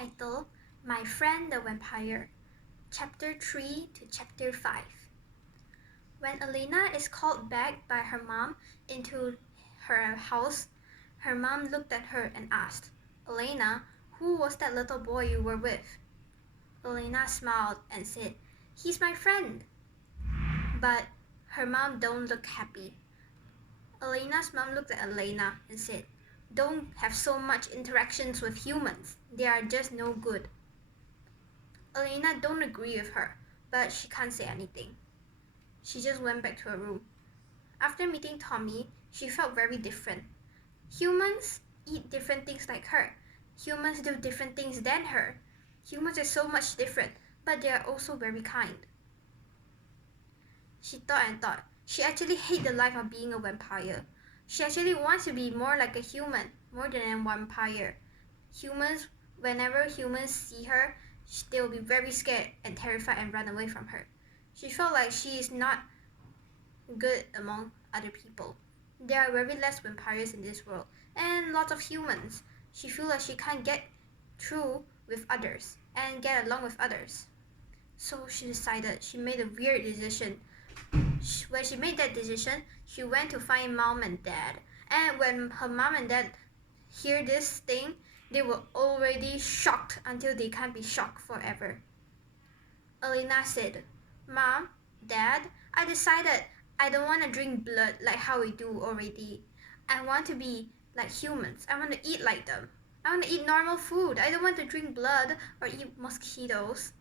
title My Friend the Vampire, Chapter 3 to Chapter 5. When Elena is called back by her mom into her house, her mom looked at her and asked, "Elena, who was that little boy you were with?" Elena smiled and said, "He's my friend." But her mom don't look happy. Elena's mom looked at Elena and said, "Don't have so much interactions with humans. They are just no good." Elena don't agree with her, but she can't say anything. She just went back to her room. After meeting Tommy, she felt very different. Humans eat different things like her. Humans do different things than her. Humans are so much different, but they are also very kind. She thought and thought. She actually hates the life of being a vampire. She actually wants to be more like a human, more than a vampire. Whenever humans see her, they will be very scared and terrified and run away from her. She felt like she is not good among other people. There are very less vampires in this world, and lots of humans. She feels like she can't get through with others and get along with others. So she made a weird decision. When she made that decision, she went to find mom and dad. And when her mom and dad hear this thing, they were already shocked until they can't be shocked forever. Elena said, "Mom, Dad, I decided I don't want to drink blood like how we do already. I want to be like humans. I want to eat like them. I want to eat normal food. I don't want to drink blood or eat mosquitoes."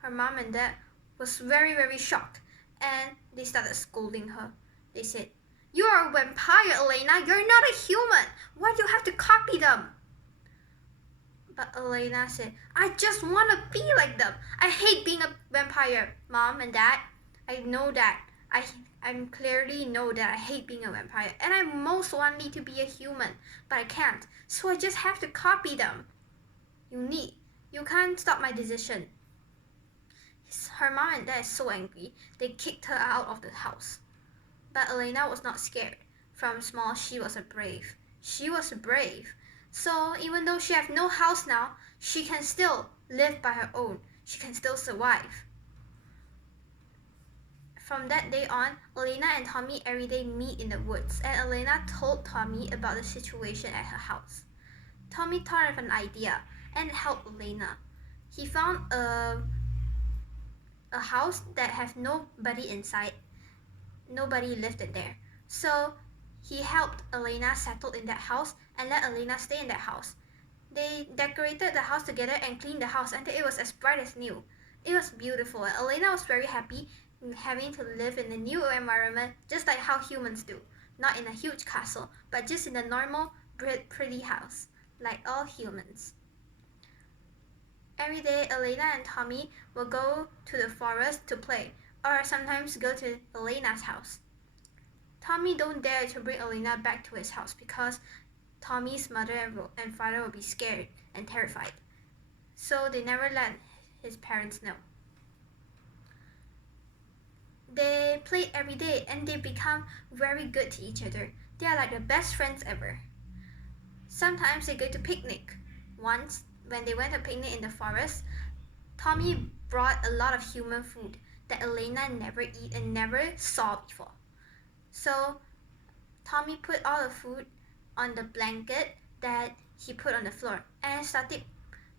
Her mom and dad was very, very shocked, and they started scolding her. They said, "You are a vampire, Elena. You're not a human. Why do you have to copy them?" But Elena said, "I just want to be like them. I hate being a vampire, Mom and Dad. I know that. I clearly know that I hate being a vampire, and I most want to be a human, but I can't. So I just have to copy them. You can't stop my decision." Her mom and dad is so angry, they kicked her out of the house. But Elena was not scared. From small, she was brave. She was brave. So even though she has no house now, she can still live by her own. She can still survive. From that day on, Elena and Tommy every day meet in the woods, and Elena told Tommy about the situation at her house. Tommy thought of an idea and helped Elena. He found a house that has nobody inside. Nobody lived in there. So he helped Elena settle in that house and let Elena stay in that house. They decorated the house together and cleaned the house until it was as bright as new. It was beautiful, and Elena was very happy having to live in a new environment just like how humans do. Not in a huge castle, but just in a normal, pretty house, like all humans. Every day, Elena and Tommy will go to the forest to play, or sometimes go to Elena's house. Tommy don't dare to bring Elena back to his house because Tommy's mother and father will be scared and terrified. So they never let his parents know. They play every day and they become very good to each other. They are like the best friends ever. Sometimes they go to picnic. Once, when they went to picnic in the forest, Tommy brought a lot of human food that Elena never eat and never saw before. So Tommy put all the food on the blanket that he put on the floor and started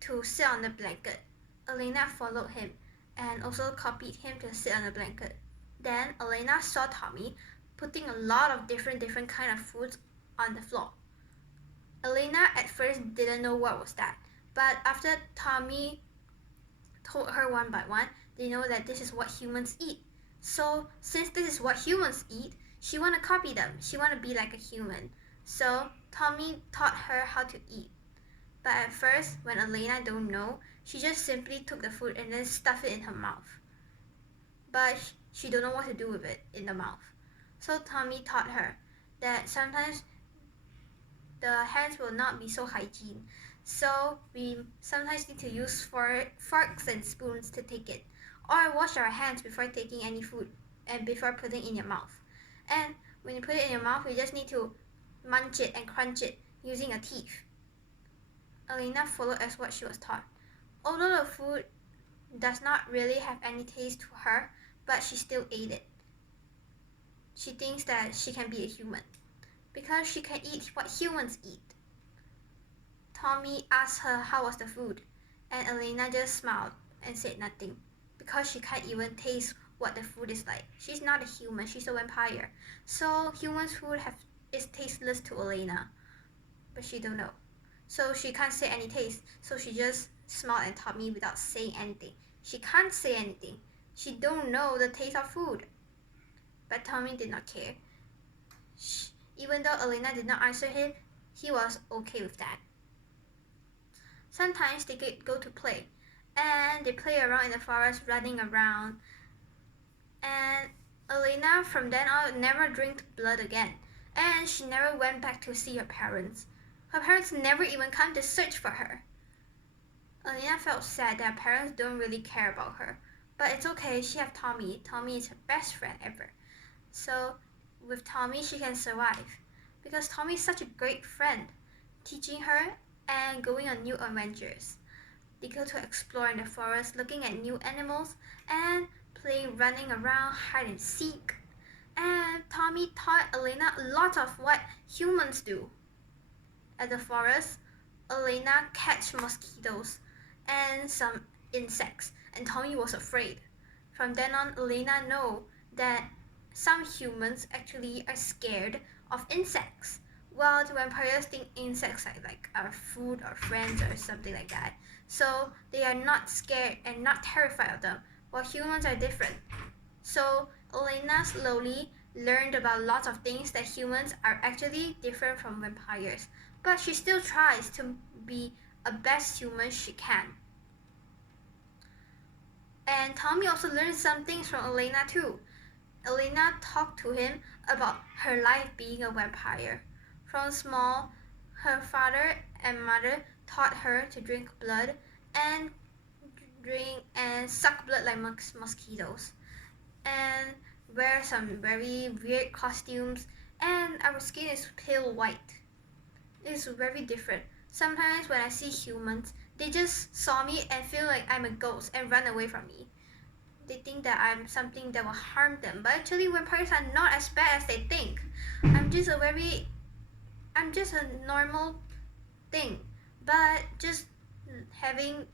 to sit on the blanket. Elena followed him and also copied him to sit on the blanket. Then Elena saw Tommy putting a lot of different kind of foods on the floor. Elena at first didn't know what was that, but after Tommy told her one by one, they know that this is what humans eat. So since this is what humans eat, she want to copy them. She want to be like a human. So Tommy taught her how to eat. But at first, when Elena don't know, she just simply took the food and then stuffed it in her mouth. But she don't know what to do with it in the mouth. So Tommy taught her that sometimes the hands will not be so hygiene. So we sometimes need to use forks and spoons to take it. Or wash our hands before taking any food and before putting it in your mouth. And when you put it in your mouth, you just need to munch it and crunch it using your teeth. Elena followed as what she was taught. Although the food does not really have any taste to her, but she still ate it. She thinks that she can be a human because she can eat what humans eat. Tommy asked her how was the food, and Elena just smiled and said nothing because she can't even taste what the food is like. She's not a human, she's a vampire. So human food is tasteless to Elena, but she don't know. So she can't say any taste, so she just smiled at Tommy without saying anything. She can't say anything. She don't know the taste of food. But Tommy did not care. Even though Elena did not answer him, he was okay with that. Sometimes they go to play, and they play around in the forest, running around. And Elena from then on never drank blood again, and she never went back to see her parents. Her parents never even come to search for her. Elena felt sad that her parents don't really care about her, but it's okay, she has Tommy. Tommy is her best friend ever. So with Tommy she can survive, because Tommy is such a great friend, teaching her and going on new adventures. They go to explore in the forest, looking at new animals and playing running around, hide and seek. And Tommy taught Elena a lot of what humans do. At the forest, Elena catch mosquitoes and some insects, and Tommy was afraid. From then on, Elena know that some humans actually are scared of insects, while the vampires think insects are food or friends or something like that. So they are not scared and not terrified of them, while humans are different. So Elena slowly learned about lots of things that humans are actually different from vampires, but she still tries to be a best human she can. And Tommy also learned some things from Elena too. Elena talked to him about her life being a vampire. From small, her father and mother taught her to drink blood and suck blood like mosquitoes, and wear some very weird costumes, and our skin is pale white. It's very different. Sometimes when I see humans, they just saw me and feel like I'm a ghost and run away from me. They think that I'm something that will harm them, but actually vampires are not as bad as they think. I'm just a normal thing, but just having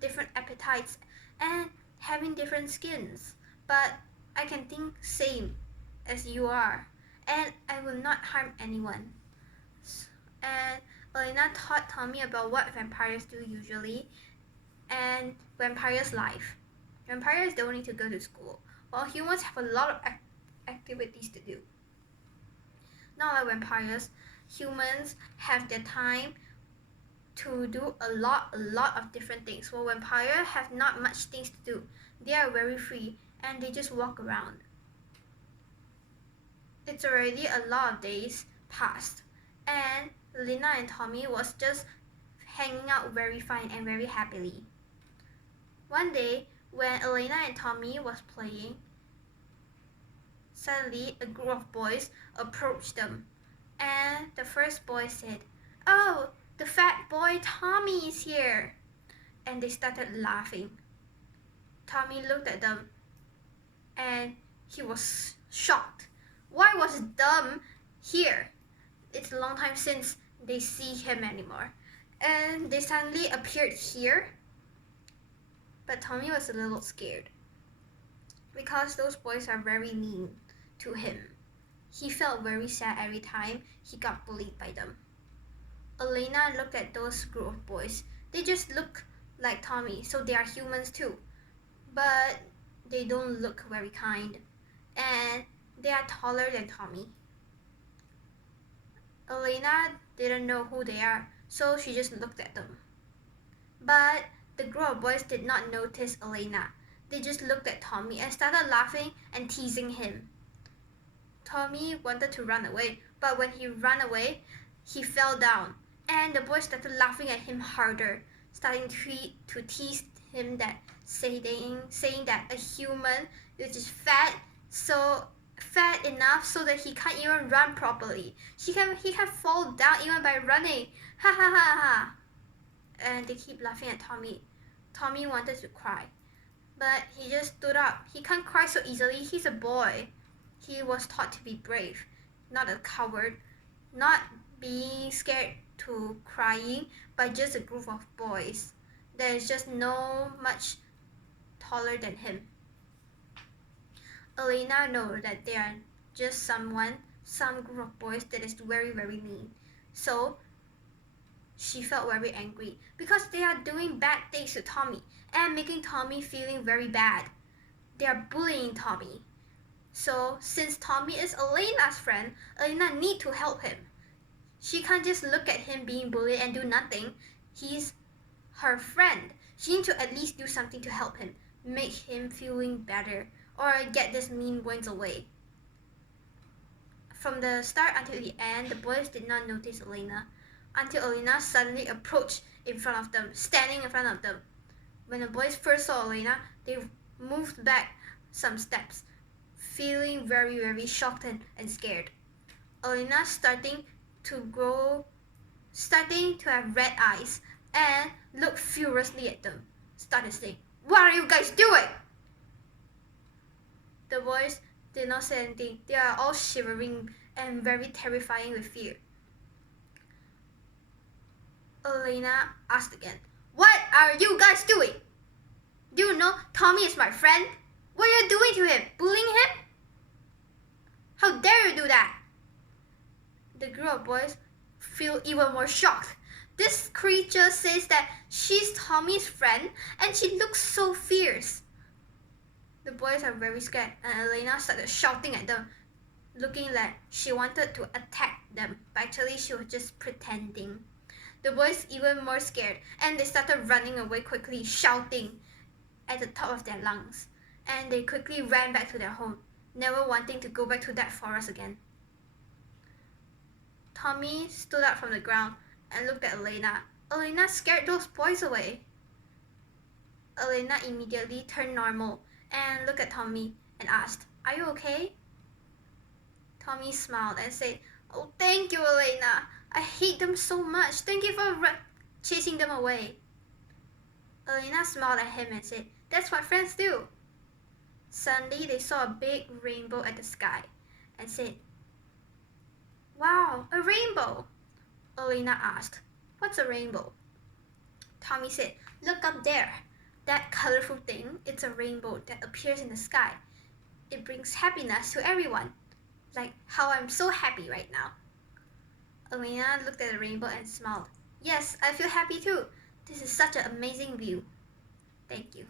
different appetites and having different skins. But I can think same as you are, and I will not harm anyone. And Elena taught Tommy about what vampires do usually and vampires' life. Vampires don't need to go to school, while humans have a lot of activities to do. Not like vampires, humans have their time to do a lot of different things, while vampires have not much things to do. They are very free and they just walk around. It's already a lot of days past, and Lena and Tommy was just hanging out very fine and very happily. One day, when Elena and Tommy was playing, suddenly a group of boys approached them, and the first boy said, "Oh, the fat boy Tommy is here!" And they started laughing. Tommy looked at them and he was shocked. Why was Dumb here? It's a long time since they see him anymore. And they suddenly appeared here. But Tommy was a little scared because those boys are very mean to him. He felt very sad every time he got bullied by them. Elena looked at those group of boys. They just look like Tommy, so they are humans too. But they don't look very kind, and they are taller than Tommy. Elena didn't know who they are, so she just looked at them. But the group of boys did not notice Elena. They just looked at Tommy and started laughing and teasing him. Tommy wanted to run away, but when he ran away, he fell down, and the boys started laughing at him harder, starting to tease him that saying that a human which is fat, so fat enough so that he can't even run properly. He can fall down even by running. Ha ha ha ha. and they keep laughing at Tommy. Tommy wanted to cry, but he just stood up. He can't cry so easily. He's a boy. He was taught to be brave, not a coward, not being scared to crying by just a group of boys. There is just no much taller than him. Elena knows that they are just some group of boys that is very, very mean. So she felt very angry because they are doing bad things to Tommy and making Tommy feeling very bad. They are bullying Tommy. So since Tommy is Elena's friend, Elena needs to help him. She can't just look at him being bullied and do nothing. He's her friend. She needs to at least do something to help him, make him feeling better, or get these mean boys away. From the start until the end, the boys did not notice Elena until Elena suddenly approached in front of them, standing in front of them. When the boys first saw Elena, they moved back some steps, feeling very, very shocked and scared. Elena starting to have red eyes and looked furiously at them. Started saying, "What are you guys doing?" The boys did not say anything. They are all shivering and very terrifying with fear. Elena asked again, "What are you guys doing? Do you know Tommy is my friend? What are you doing to him? Bullying him? How dare you do that?" The group of boys feel even more shocked. This creature says that she's Tommy's friend and she looks so fierce. The boys are very scared and Elena started shouting at them, looking like she wanted to attack them, but actually she was just pretending. The boys even more scared and they started running away quickly, shouting at the top of their lungs. And they quickly ran back to their home, never wanting to go back to that forest again. Tommy stood up from the ground and looked at Elena. Elena scared those boys away. Elena immediately turned normal and looked at Tommy and asked, "Are you okay?" Tommy smiled and said, "Oh, thank you, Elena. I hate them so much. Thank you for chasing them away." Elena smiled at him and said, "That's what friends do." Suddenly, they saw a big rainbow at the sky and said, "Wow, a rainbow." Elena asked, "What's a rainbow?" Tommy said, "Look up there. That colorful thing, it's a rainbow that appears in the sky. It brings happiness to everyone. Like how I'm so happy right now." Elena looked at the rainbow and smiled. "Yes, I feel happy too. This is such an amazing view." Thank you.